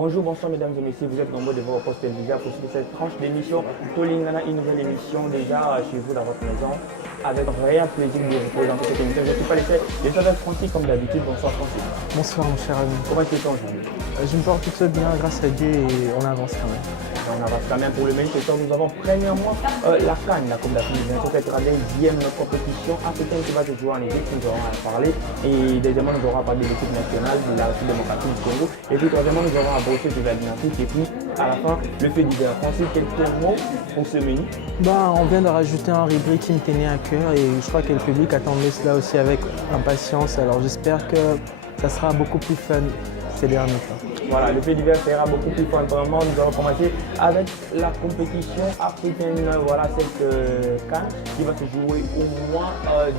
Bonjour, bonsoir mesdames et messieurs, vous êtes nombreux de vos postes déjà pour cette tranche d'émission. Tolingana, une nouvelle émission déjà chez vous dans votre maison. Avec un réel plaisir de vous présenter cette émission. Je ne suis pas les seuls, je suis avec Francis comme d'habitude. Bonsoir Francis. Bonsoir mon cher ami. Comment est-ce aujourd'hui? Je me porte plutôt bien grâce à Dieu et on avance quand même. On avance quand même pour le même secteur. Nous avons premièrement la CAN, la Coupe d'Afrique des Nations, cette 10e compétition africaine qui va se jouer en Égypte. Nous aurons à en parler. Et deuxièmement, nous aurons à parler de l'équipe nationale de la République démocratique du Congo. Et puis troisièmement, nous aurons à brosser de la dynamique. Et puis à la fin, le fait divers. Francis, quelques mots pour ce menu? On vient de rajouter un rubrique qui me tenait à cœur et je crois que le public attendait cela aussi avec impatience. Alors j'espère que ça sera beaucoup plus fun ces derniers temps. Voilà, le fait divers sera beaucoup plus fun. Vraiment, nous allons commencer avec la compétition africaine. Voilà, cette CAN qui va se jouer au mois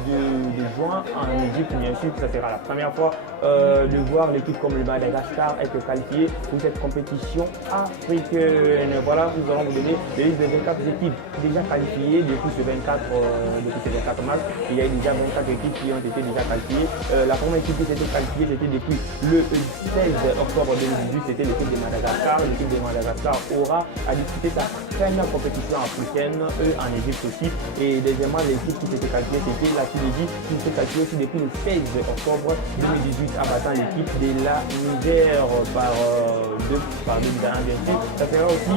de juin en Égypte. Bien sûr, ça sera la première fois de voir l'équipe comme le Madagascar être qualifiée pour cette compétition africaine. Voilà, nous allons vous donner les listes des 24 équipes déjà qualifiées depuis ces 24 matchs. Il y a déjà 24 équipes qui ont été déjà qualifiées. La première équipe qui s'était qualifiée, c'était depuis le 16 octobre 2018, c'était l'équipe de Madagascar. L'équipe de Madagascar aura à disputer sa première compétition africaine en Égypte aussi. Et deuxièmement, l'équipe qui s'était qualifiée, c'était la Tunisie qui s'était qualifiée aussi depuis le 16 octobre 2018 en battant l'équipe de la Niger par 2 buts à 1 bien sûr. Ça sera aussi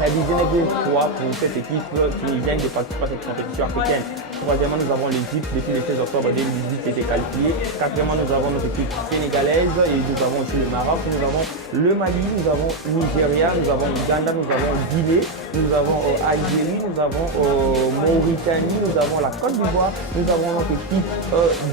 la 19e fois pour cette équipe tunisienne de participer à cette compétition africaine. Troisièmement, nous avons l'Égypte depuis le 16 octobre 2018 qui était qualifiée. Quatrièmement, nous avons notre équipe sénégalaise et nous avons aussi le Maroc. Nous avons le Mali, nous avons Nigeria, nous avons Uganda, nous avons Guinée, nous avons Algérie, nous avons Mauritanie, nous avons la Côte d'Ivoire, nous avons notre équipe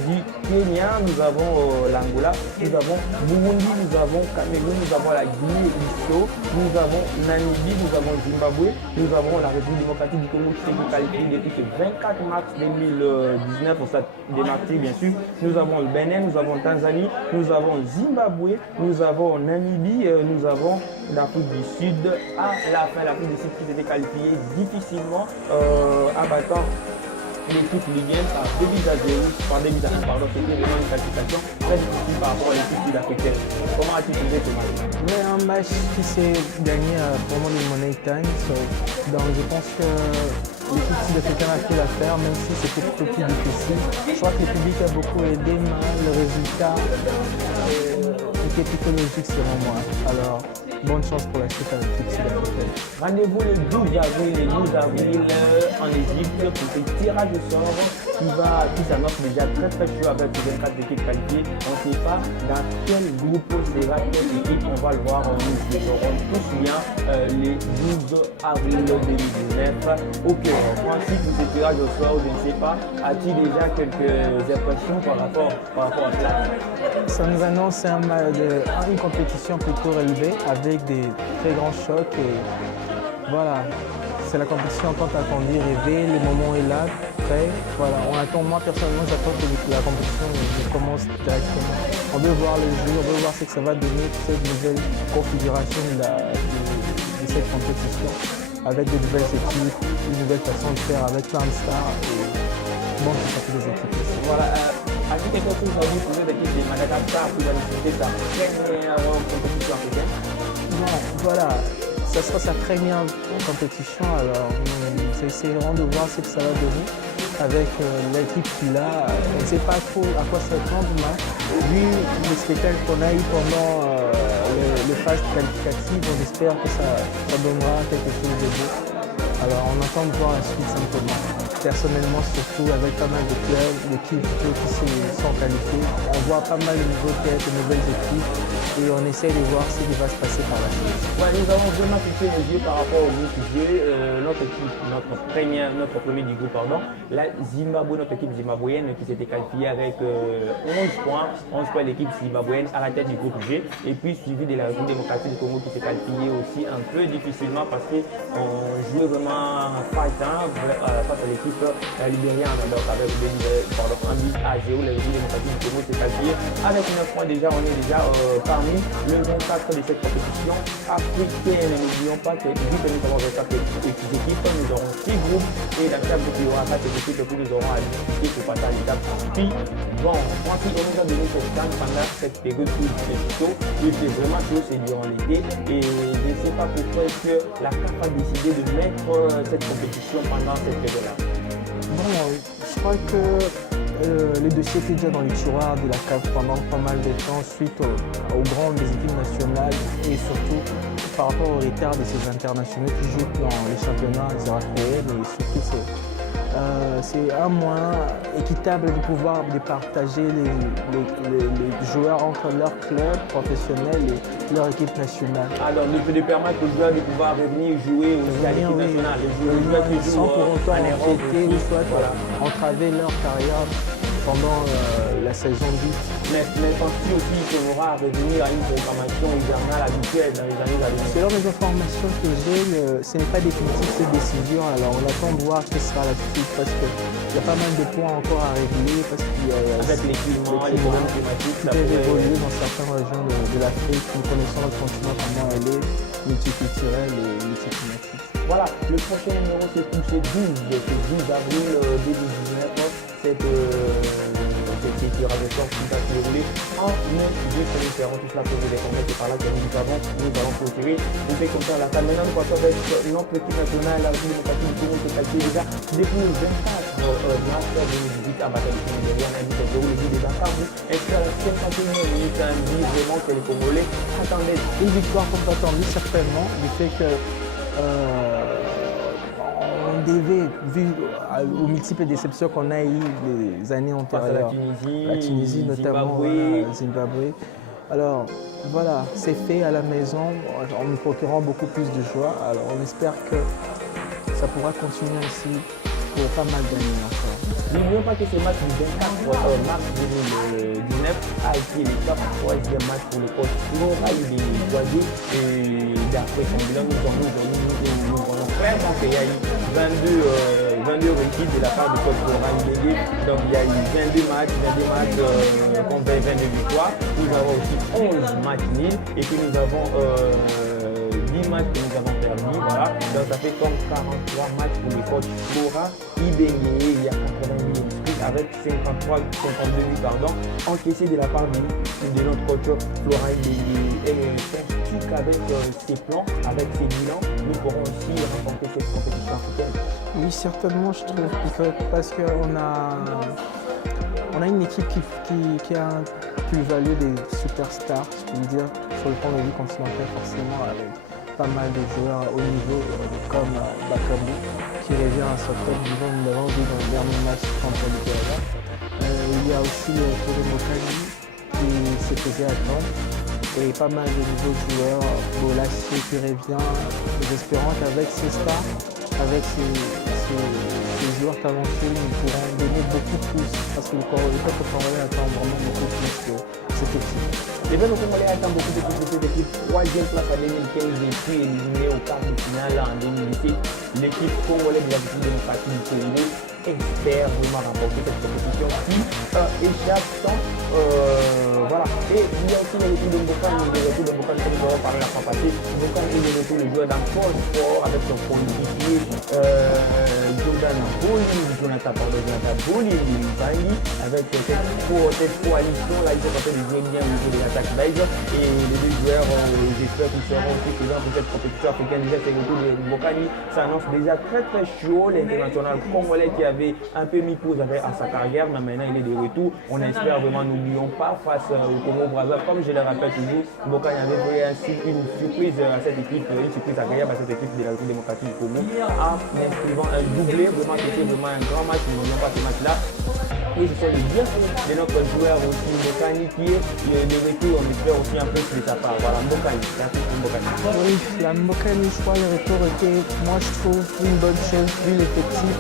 du Kenya, nous avons l'Angola, nous avons Burundi, nous avons Cameroun, nous avons la Guinée-Bissau, nous avons Namibie, nous avons Zimbabwe, nous avons la République démocratique du Congo qui s'est qualifiée depuis ce 24 mars 2019 pour cette démarquée bien sûr. Nous avons le Bénin, nous avons Tanzanie, nous avons Zimbabwe, nous avons Namibie, nous avons l'Afrique du Sud. À la fin, l'Afrique du Sud qui s'était qualifiée difficilement en battant l'équipe libyenne par 2 buts à 0, par 2 buts à 1, pardon, c'était vraiment une qualification très difficile par rapport à l'équipe sud-africaine. Comment as-tu trouvé ce match? Mais un match qui s'est gagné à vraiment le money time. Donc je pense que l'équipe sud-africaine a fait l'affaire, même si c'était beaucoup plus difficile. Je crois que le public a beaucoup aidé, mais le résultat était plutôt logique selon moi. Alors, bonne chance pour la suite à l'équipe sud-africaine. Rendez-vous le 12 avril en Égypte pour ce tirage au sort qui s'annonce déjà très chaud avec 24 équipes qualifiées. On ne sait pas dans quel groupe sera quelle équipe, on va le voir, nous le saurons tous bien les 12 avril 2019. Ok, Francis, pour ce tirage au sort, je ne sais pas, as-tu déjà quelques impressions par rapport à cela? Ça nous annonce une compétition plutôt relevée avec des très grands chocs et voilà, c'est la compétition tant attendue, rêvée, le moment est là, prêt. Voilà, on attend, moi personnellement j'attends que la compétition commence directement. On veut voir le jeu, on veut voir ce que ça va donner, cette nouvelle configuration de cette compétition avec de nouvelles équipes, une nouvelle façon de faire avec plein de stars et bon, c'est pas toutes les équipes aussi. Voilà. As-tu quelque chose à dire pour les équipes de Madagascar qui va disputer sa première compétition africaine? Non, voilà, ça sera sa première compétition, alors nous essaierons de voir ce que ça va donner avec l'équipe qu'il a. On ne sait pas trop à quoi s'attendre, mais vu le spectacle qu'on a eu pendant les phases qualificatives, on espère que ça donnera quelque chose de beau. Alors on attend de voir la suite simplement. Personnellement, surtout avec pas mal de clubs, d'équipes qui sont qualifiées, on voit pas mal de nouveaux têtes, de nouvelles équipes et on essaie de voir ce qui va se passer par la suite. Ouais, nous avons vraiment fixé les yeux par rapport au groupe G. Notre équipe, notre premier du groupe, pardon, la Zimbabwe, notre équipe zimbabwéenne qui s'était qualifiée avec 11 points l'équipe zimbabwéenne à la tête du groupe G, et puis suivi de la République démocratique du Congo qui s'est qualifiée aussi un peu difficilement parce qu'on jouait vraiment face à l'équipe libérienne, donc avec un but à 0, la République démocratique du Congo s'est qualifiée avec 9 points déjà, on est déjà parmi le 24 de cette compétition africaine. N'oublions pas que vu que nous avons 24 équipes, nous aurons 6 groupes groupe. Et dans chaque groupe, il y aura 4 équipes que nous aurons à discuter pour passer à l'étape. Puis, bon, Francky, on nous a donné cette canne pendant cette période où il fait chaud. Il fait vraiment chaud, c'est durant l'été. Et je ne sais pas pourquoi est-ce que la CAF a décidé de mettre cette compétition pendant cette période-là. Bon, je crois que les dossiers étaient déjà dans les tiroirs de la CAF pendant pas mal de temps suite aux grandes équipes nationales et surtout par rapport au retard de ces internationaux qui jouent dans les championnats européens, mais surtout c'est un moyen équitable de pouvoir partager les joueurs entre leur club professionnel et leur équipe nationale. Alors, de permettre aux joueurs de pouvoir revenir jouer aussi à l'équipe nationale. Les joueurs qui jouent sans pour autant en Europe, ou soit entraver leur carrière pendant la saison 10. Mais penses-tu aussi qu'on aura à revenir à une programmation hivernale habituelle dans les années à venir? Selon les informations que j'ai, ce n'est pas définitif cette décision. Alors on attend de voir ce sera la suite parce qu'il y a pas mal de points encore à régler. Parce qu'il y a, avec les climats, les problèmes climatiques, ça peut évoluer dans certaines régions de l'Afrique. Nous connaissons notre continent comment elle est, multiculturelle et multiclimatique. Voilà, le prochain numéro c'est pour ce 12 avril 2019. Cette tirage qui va se dérouler en un jeu que nous ferons tout cela pour vous découvrir. C'est par là que nous allons clôturer. Vous faites comme ça à la fin. Maintenant, nous passons avec notre équipe nationale, la République démocratique du Congo, qui est qualifiée déjà depuis le 24 mars 2018 à Bataille de Nigeria. On a dit que le guide des Dakar. Est-ce qu'à la 51e minute, un dit vraiment que les Congolais attendaient une victoire comme attendu, certainement, du fait que on devait, vu aux multiples déceptions qu'on a eues les années antérieures, la Tunisie notamment, Zimbabwe. Alors voilà, c'est fait à la maison en nous procurant beaucoup plus de joie. Alors on espère que ça pourra continuer ainsi pour pas mal d'années encore. N'oublions pas que ce match du 24 mars 2019 a été le 3e match pour le coach Flora Ibenge et d'après son bilan, nous avons clairement qu'il y a eu 22 réussites de la part du coach Flora Ibenge. Donc il y a eu 22 matchs contre 22 victoires. Nous avons aussi 11 matchs nuls et puis nous avons 10 matchs que nous avons perdus. Voilà. Donc ça fait comme 43 matchs pour le coach Flora Ibenge. Il y a 80 000 inscrits avec 52 buts encaissés de la part de notre coach Flora Ibenge. Et penses-tu qu'avec ces plans, avec ces bilans, nous pourrons aussi remporter cette compétition africaine? Oui, certainement, je trouve, parce qu'on a une équipe qui a un plus-value des superstars, je peux dire, sur le plan de vie continentale, forcément, avec pas mal de joueurs au niveau comme Bakambu, qui revient à son top niveau. Nous l'avons vu dans le dernier match contre le Nigeria. Il y a aussi Toro Mokani qui s'est posé à attendre. Et pas mal de nouveaux joueurs, Bolasie qui revient. Nous espérons qu'avec ces stars, avec ces joueurs talentueux, nous pourrons donner beaucoup plus. Parce que le peuple congolais attend vraiment beaucoup plus de cette équipe. Les peuples congolais attendent beaucoup plus de cette équipe. 3e place en 2015 et puis éliminée au quart de finale en 2017. L'équipe congolaise de la République démocratique du Congo espère vraiment remporter cette compétition qui échappe sans. Voilà. Et il y a aussi l'équipe de Mbokani, comme nous avons parlé la fois passée. Mbokani est de retour le joueur d'un fort sport avec son coéquipier Jonathan Boli avec cette coalition là, ils sont en train de jouer bien au niveau de l'attaque belge et les deux joueurs, j'espère qu'ils seront aussi présents pour cette compétition africaine. Déjà, c'est le retour de Mbokani, ça annonce déjà très chaud. L'international congolais qui avait un peu mis pause à sa carrière, mais maintenant il est de retour. On espère vraiment, n'oublions pas, face au Congo-Brazzaville, comme je le rappelle toujours, Mbokani avait fait ainsi une surprise à cette équipe, une surprise agréable à cette équipe de la République démocratique du Congo, en inscrivant un doublé, vraiment c'était vraiment un grand match. N'oublions pas ce match-là. Et ce sont les bienfaits de notre joueur aussi, Mbokani, qui est le retour, on espère aussi un peu de sa part. Voilà, Mbokani, merci pour Mbokani. Oui, la Mbokani, je crois, le retour était, moi je trouve, une bonne chose, vu l'effectif.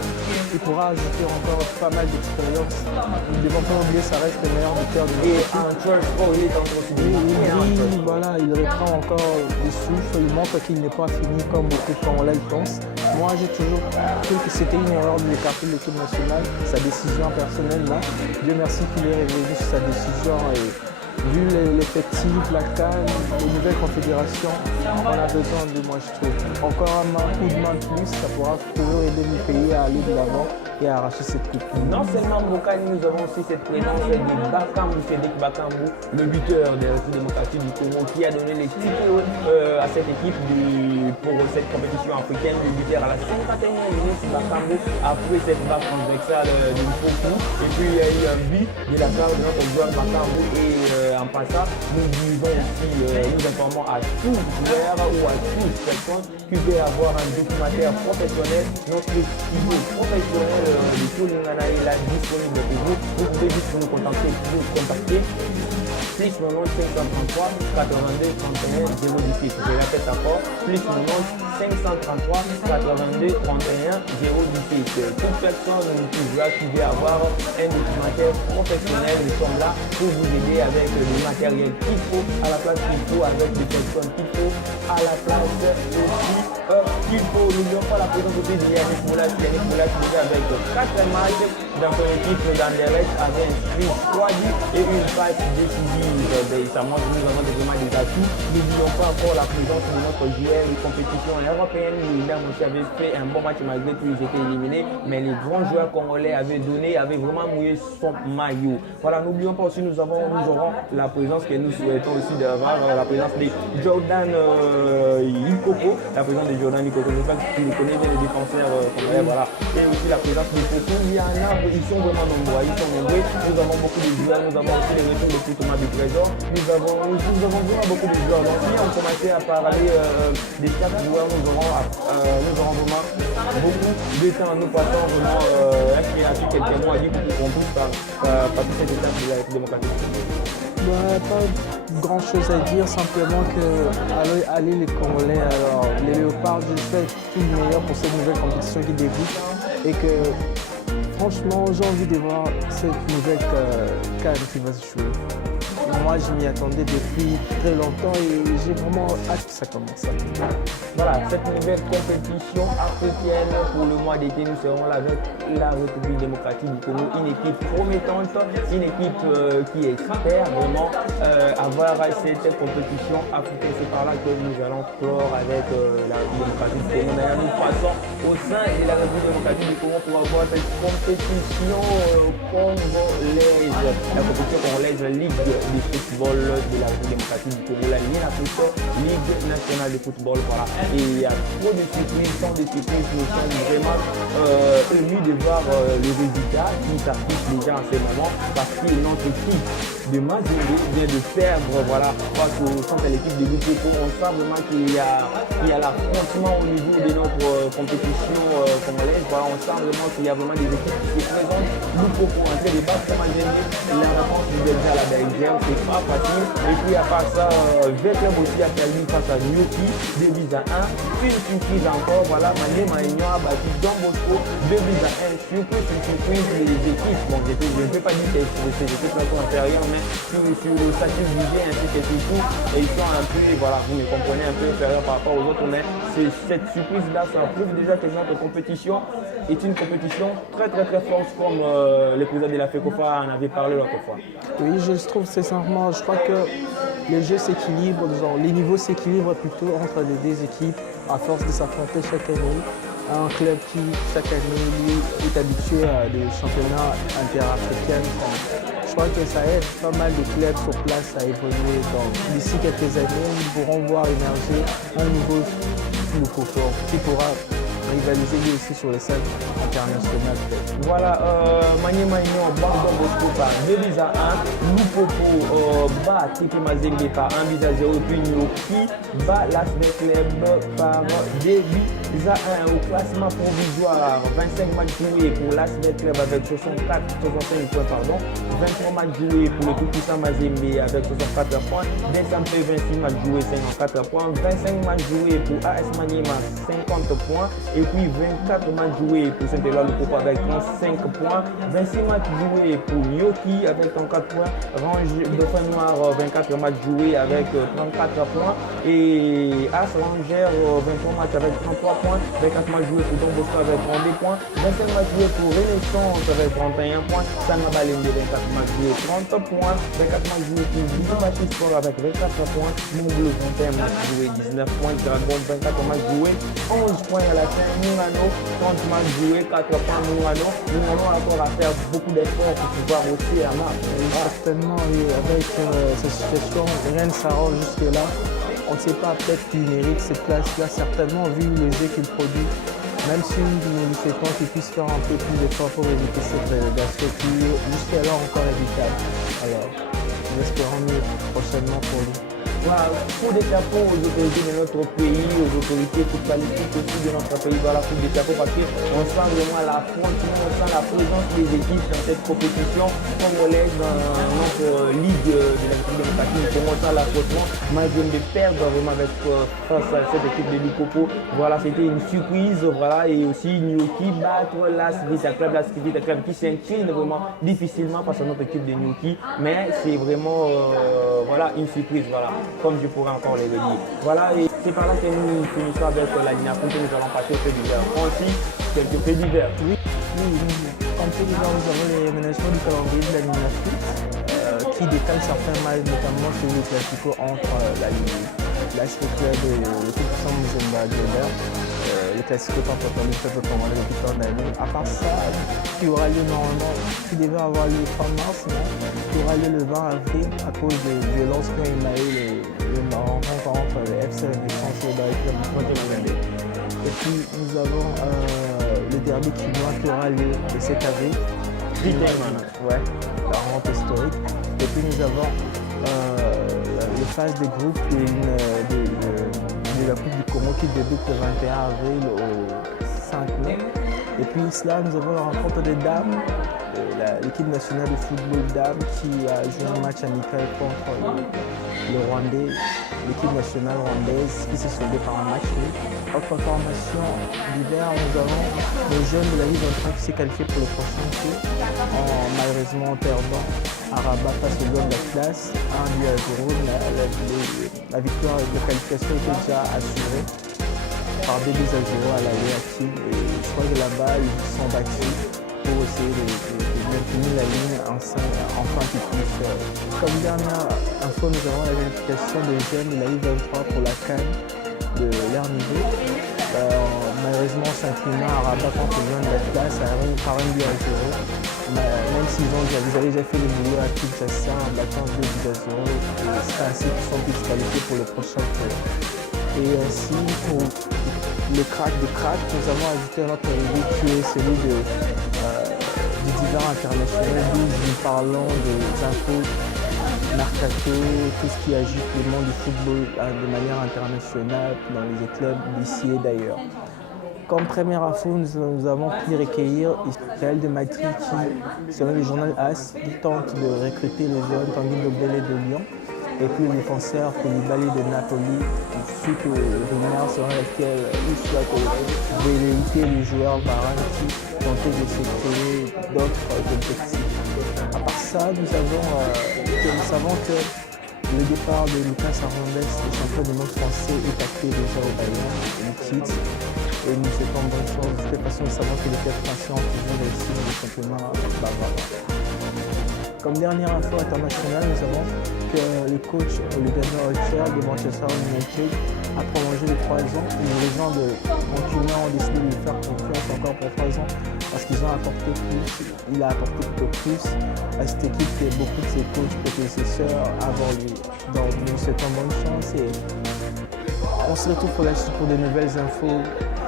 Il pourra ajouter encore pas mal d'expérience. Ne devons pas oublier, ça reste le meilleur buteur de l'équipe. Et un Trustful, il est encore aussi bien. Voilà, il reprend encore des souffles, il montre qu'il n'est pas fini comme beaucoup de Congolais le pensent. Moi, j'ai toujours cru que c'était une erreur de l'écarter de l'équipe nationale, sa décision personnelle là. Dieu merci qu'il est revenu sur sa décision et vu l'effectif, la CAN, les nouvelles confédérations, on a besoin de, moi je trouve, encore un coup de main de plus, ça pourra toujours aider le pays à aller de l'avant et à arracher cette coupe. Non seulement Bokani, nous avons aussi cette présence de Bakambu, Fédéric Bakambu, le buteur de la République démocratique du Congo, qui a donné les titres à cette équipe pour cette compétition africaine. Le buteur à la 51e minute, Bakambu a pris cette balle transversale de Mpoku. Et puis il y a eu un but de la part de notre joueur Bakambu. Et en passant, nous disons aussi, nous informons à tous joueurs ou à toute personne qui veut avoir un documentaire professionnel, notre studio professionnel de tout le Ghana est là disponible pour vous. Vous pouvez juste nous contacter, plus 90 533 82 31 018. Je répète encore, plus 90 533 82 31 018. Toute personne qui veut avoir un documentaire professionnel, nous sommes là pour vous aider avec le matériel qu'il faut, à la place qu'il faut, avec les personnes qu'il faut, à la place aussi qu'il faut. N'oublions pas la présence aussi de Yannick Moulas. Yannick Moulas qui est avec 4 matchs dans son équipe d'Anderlecht avait inscrit 3 buts et une passe décisive. Ça montre que nous avons vraiment des atouts. N'oublions pas encore la présence de notre joueur de compétition européenne. Il avait fait un bon match malgré tout, ils étaient éliminés. Mais les grands joueurs congolais avaient vraiment mouillé son maillot. Voilà, n'oublions pas aussi, nous aurons la présence que nous souhaitons aussi d'avoir, la présence de Jordan Ikoko. La présence de Jordan Ikoko, je sais pas si tu connais bien les défenseurs congolais, voilà. Et aussi la présence de Ikoko. Il y en a, ils sont vraiment nombreux. Nous avons beaucoup de joueurs, nous avons aussi les retours de Thomas du Trésor. Nous avons vraiment beaucoup de joueurs. Donc si on commençait à parler des 4 joueurs, nous aurons vraiment beaucoup de temps. Nous passons vraiment quelques mois à dire pour qu'on puisse passer cette étape de la République démocratique. Pas grand chose à dire, simplement que allez les Congolais, alors les Léopards, je souhaite tout le meilleur pour cette nouvelle compétition qui débute et que franchement j'ai envie de voir cette nouvelle CAN qui va se jouer. Moi je m'y attendais depuis très longtemps et j'ai vraiment hâte que ça commence. Voilà, cette nouvelle compétition africaine pour le mois d'été, nous serons là avec la République démocratique du Congo, une équipe promettante, une équipe qui espère vraiment avoir cette compétition africaine. C'est par là que nous allons clore avec la République démocratique du Congo. D'ailleurs, nous passons au sein de la République démocratique du Congo pour avoir cette compétition congolaise, la compétition congolaise, Ligue de football de la République démocratique du Congo, la Ligue nationale de football, voilà. Et il y a trop de surprises, tant de surprises, nous sommes vraiment émus de voir les résultats qui s'affichent déjà en ce moment parce que notre équipe de Mazembe vient de perdre, voilà, face au centre de l'équipe de Lupopo. On sent vraiment qu'il y a l'affrontement au niveau de notre compétition congolaise. Voilà, on sent vraiment qu'il y a vraiment des équipes qui se présentent. Lupopo en train de battre Mazembe. La réponse du Belgique à la Belgique, c'est pas facile. Et puis à part ça, Vetem aussi a perdu face à Nyoki, 2-1. Une surprise encore, voilà, Maniema Union a battu Don Bosco, 2-1. Surprise les équipes. Bon, je ne peux pas dire que ces équipes-là sont inférieures, mais sur le statut du jeu ainsi que tout, et ils sont un peu, voilà, vous me comprenez, un peu inférieurs par rapport aux autres, mais cette surprise-là, ça prouve déjà que notre compétition est une compétition très forte, comme le président de la FECOFA en avait parlé l'autre fois. Oui, je trouve sincèrement, je crois que les jeux s'équilibrent, les niveaux s'équilibrent plutôt entre les deux équipes à force de s'affronter chaque année. Un club qui, chaque année, lui, est habitué à des championnats interafricains. Je crois que ça aide pas mal de clubs sur place à évoluer. D'ici quelques années, nous pourrons voir émerger un nouveau fort qui pourra rivaliser lui aussi sur les scènes internationales. Voilà, Maniema Union bat Don Bosco par 2-1, Lupopo bat Tiki Mazembe par 1-0, puis Nyoki bat l'Asvel Club par 2-1. Au classement provisoire, 25 matchs joués pour l'Asvel Club avec 65 points, 23 matchs joués pour le tout-puissant Mazembe avec 64 points, Desampe 26 matchs joués, 54 points, 25 matchs joués pour AS Maniema, 50 points, Et puis 24 matchs joués pour Saint-Éloi Lupopo avec 35 points. 26 matchs joués pour Yoki avec 34 points. Dauphin Noir, 24 matchs joués avec 34 points. Et As Rangers, 23 matchs avec 33 points. 24 matchs joués pour Don Bosco avec 32 points. 25 matchs joués pour Renaissance avec 31 points. Sana Balende, 24 matchs joués, 30 points. 24 matchs joués pour Vivachi Sport avec 24 points. Montbleu, 21 matchs joués, 19 points. Dragon, 24 matchs joués, 11 points à la fin. Murano, 30 matchs joués, 4 points. Murano a encore à faire beaucoup d'efforts pour pouvoir hausser la marque. Certainement, oui, avec cette situation, rien ne s'arrange jusque-là. On ne sait pas, peut-être qu'il mérite cette place-là, certainement, vu le jeu qu'il produit. Même si nous lui souhaitons qu'il puisse faire un peu plus d'efforts pour éviter cette relégation qui est jusqu'alors encore évitable. Alors, nous espérons mieux prochainement pour lui. Voilà, coup des chapeaux aux autorités de notre pays, aux autorités footballistiques aussi de notre pays. Voilà, coup des chapeaux parce qu'on sent vraiment l'affrontement, on sent la présence des équipes dans cette compétition congolaise dans notre ligue de la République démocratique. On sent l'affrontement malgré de perdre vraiment avec face à cette équipe de Lupopo. Voilà, c'était une surprise. Voilà, et aussi Nyoki battre la Civita Club qui s'incline vraiment difficilement face à notre équipe de Nyoki. Mais c'est vraiment voilà, une surprise. Voilà, comme je pourrais encore le redire. Voilà, et c'est par là que nous finissons avec la ligne à nous allons passer au fait divers. Aussi, quelques faits divers. Oui, comme fait divers, nous avons les éliminations du calendrier de la Ligue d'Afrique qui détaillent certains matchs, notamment sur le classico entre l'AS Club et l'équipe de Muzemba Gilbert. Le classico contre le Club Congolais de Victor Nani. À part ça, qui aura lieu normalement, qui devait avoir lieu le 30 mars, mais qui aura lieu le 20 avril à cause des violences qui ont émaillé le rencontre entre le FC Défense et le Club du Et puis nous avons le derby chinois qui aura lieu le 7 avril. Ouais, la rencontre historique. Et puis nous avons le phase des groupes de la Coupe du Congo qui débute le 21 avril au 5 mai. Et puis cela, nous avons la rencontre des dames, l'équipe nationale de football dames qui a joué un match amical contre le Rwandais, l'équipe nationale rwandaise qui s'est soldée par un match nul. Autre formation d'hiver, nous avons les jeunes de la Ligue 23 qui s'est qualifié pour le prochain tour, malheureusement en perdant à Rabat face au Lyon de la classe, 1-0. La victoire de qualification était déjà assurée par 2-0 à l'aller à Kim. Et je crois que là-bas, ils sont battus pour essayer de maintenir la ligne enfin qu'ils puissent. Comme dernière info, nous avons la qualification des jeunes de la U23 pour la CAN de leur niveau. Malheureusement, s'inclinant à Rabat contre le Lyon de la classe par 1-0. Même s'ils avaient déjà fait le milieu à Kinshasa en battant 2-0, c'est ainsi qu'ils sont tous qualifiés pour le prochain tour. Et ainsi, pour le crack des cracks, nous avons ajouté un autre rubrique qui est celui du divers international, d'où nous parlons des infos, mercato, tout ce qui agite le monde du football de manière internationale dans les clubs d'ici et d'ailleurs. Comme première info, nous avons pu recueillir Israël de Matri qui, selon le journal AS, tente de recruter les jeunes Tanguy Dobele de Lyon. Et puis le défenseur Koulibaly de Napoli, suite aux rumeurs selon lesquelles il souhaite véléiter le joueur Varane qui tentait de se créer d'autres objectifs. À part ça, nous savons que le départ de Lucas Hernandez, le champion du monde français, est acté déjà au Bayern, il quitte. Et nous souhaitons bonne chance. De toute façon, nous savons que les clubs français ont toujours réussi dans le championnat bavarois. Comme dernière info internationale, nous savons que le coach Ole Gunnar Solskjaer de Manchester United a prolongé les 3 ans. Les gens de Montpellier ont décidé de lui faire confiance encore pour 3 ans parce qu'ils ont apporté plus. Il a apporté plus à cette équipe que beaucoup de ses coachs prédécesseurs avant lui. Donc nous souhaitons bonne chance et on se retrouve pour la suite pour de nouvelles infos.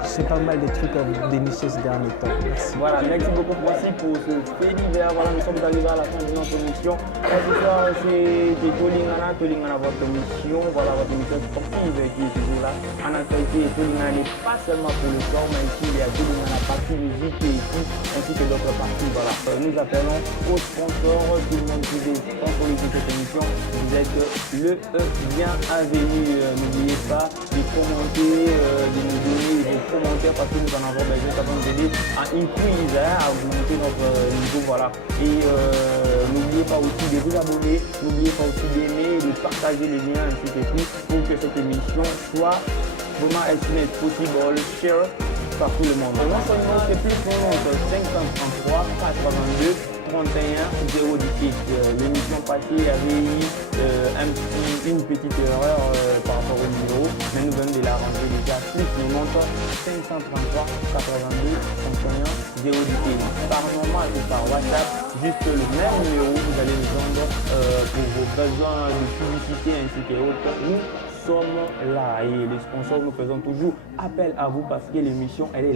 C'est pas mal de trucs à vous dénicher ces derniers temps. Merci. Voilà, merci beaucoup Francis pour ce fait divers. Voilà, nous sommes arrivés à la fin de notre émission. Ce soir, c'est Tolingana, votre émission. Voilà, votre émission sportive qui est toujours là. En actualité, Tolingana n'est pas seulement pour le sport, mais ici, il y a Tolingana partie musique et ici, ainsi que d'autres parties. Voilà, nous appelons aux sponsors, tout le monde qui veut sponsoriser cette émission. Vous êtes le bienvenu. N'oubliez pas de commenter, de nous donner vos commentaires parce que nous en avons besoin. Ça va nous aider à increase, à augmenter notre niveau. Voilà. Et n'oubliez pas aussi de vous abonner, n'oubliez pas aussi d'aimer, de partager les liens ainsi que tout pour que cette émission soit vraiment as soon as possible, share par tout le monde. Moi, son numéro c'est plus mon nom, 533 82 31 018. L'émission passée avait eu une petite erreur par rapport au numéro, mais nous venons de la ranger déjà. Plus le montant 533 82 31 018. Par normal ou par WhatsApp, juste le même numéro, vous allez nous vendre pour vos besoins de publicité ainsi que autres. Nous sommes là et les sponsors, nous faisons toujours appel à vous parce que l'émission elle est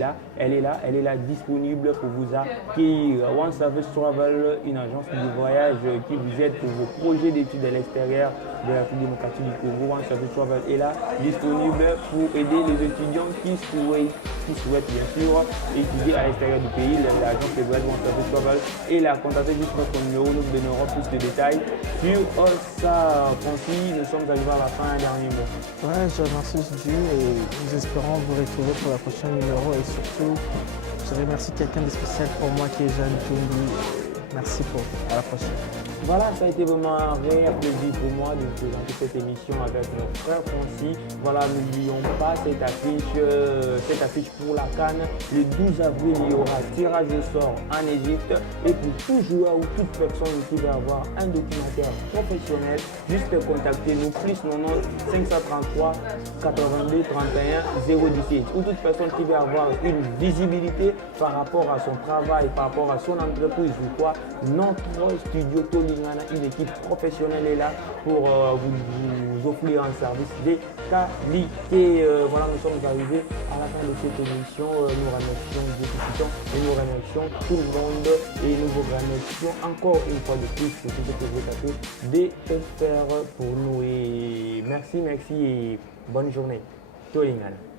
là disponible pour vous accueillir. One Service Travel, une agence de voyage qui vous aide pour vos projets d'études à l'extérieur de la République démocratique du Congo. One Service Travel est là disponible pour aider les étudiants qui souhaitent bien sûr étudier à l'extérieur du pays. L'agence de voyage One Service Travel est là. Contactez juste notre numéro, nous vous donnerons plus de détails sur ça. Francis, nous sommes arrivés à la fin, un dernier mot. Ouais, je remercie Dieu et nous espérons vous retrouver pour la prochaine numéro et surtout, je remercie quelqu'un de spécial pour moi qui est Jeanne Tumbi. Merci pour. À la prochaine. Voilà, ça a été vraiment un réel plaisir pour moi de vous présenter cette émission avec notre frère Francis. Voilà, n'oublions pas cette affiche pour la CAN. Le 12 avril, il y aura tirage au sort en Égypte. Et pour tout joueur ou toute personne qui va avoir un documentaire professionnel, juste contactez-nous plus 90 533 82 31 017. Ou toute personne qui va avoir une visibilité par rapport à son travail, par rapport à son entreprise ou quoi, notre studio Tolingana, une équipe professionnelle est là pour vous offrir un service de qualité. Voilà, nous sommes arrivés à la fin de cette émission. Nous remercions et nous remercions tout le monde et nous vous remercions encore une fois de plus pour tout ce que vous avez fait de faire pour nous. Et merci et bonne journée. Tolingana.